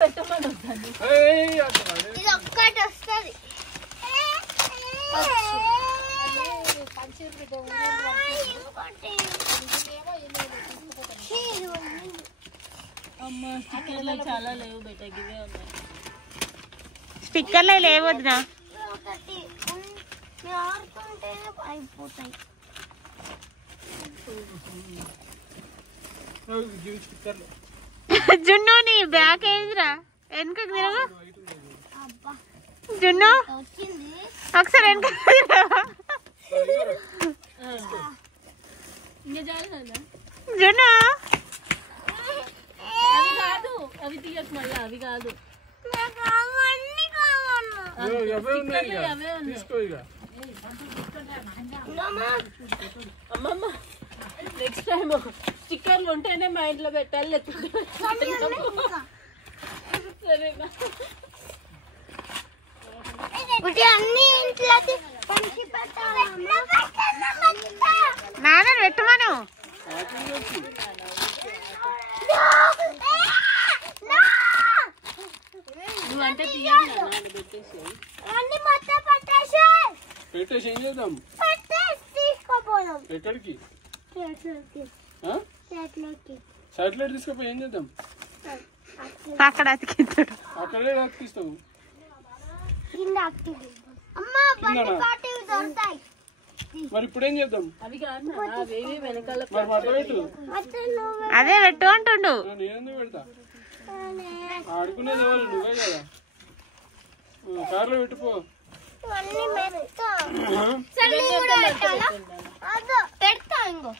ఇది ఒక్కటి వస్తుంది. చాలా లేవు బయట ఇవే ఉన్నాయి. స్టిక్కర్లే లేవద్దునా అయిపోతాయి. జున్ను నీ బ్యాక్ ఏందిరా వెనక తిరగ జున్ను ఒకసారి వెనక జున్ను అవి కాదు, అవి తీయకు మళ్ళీ, అవి కాదు. అమ్మమ్మ నెక్స్ట్ టైం స్టిక్కర్లు ఉంటేనే మా ఇంట్లో పెట్టాలి, లేకపోతే సరేనా? నాన్న పెట్టమను. నువ్వంటే తీయాలి, పెట్టేసి ఏం చేద్దాం? ఎక్కడికి? సాటిలైట్ తీసుకుపోయి ఏం చేద్దాం? అక్కడ అతికిస్తాడు. అక్కడే అతికిస్తావు. మరి ఇప్పుడు ఏం చేద్దాం? అవి కాదు అవేవి వెనకాల మరి పట్ట పెట్టు. అదే పెట్టు అంటుండు. నేనెందుకు పెడతా? ఆడుకునేది ఎవరు? నువ్వే కదా. కార్లో పెట్టుకో. పెడతా ఇంకో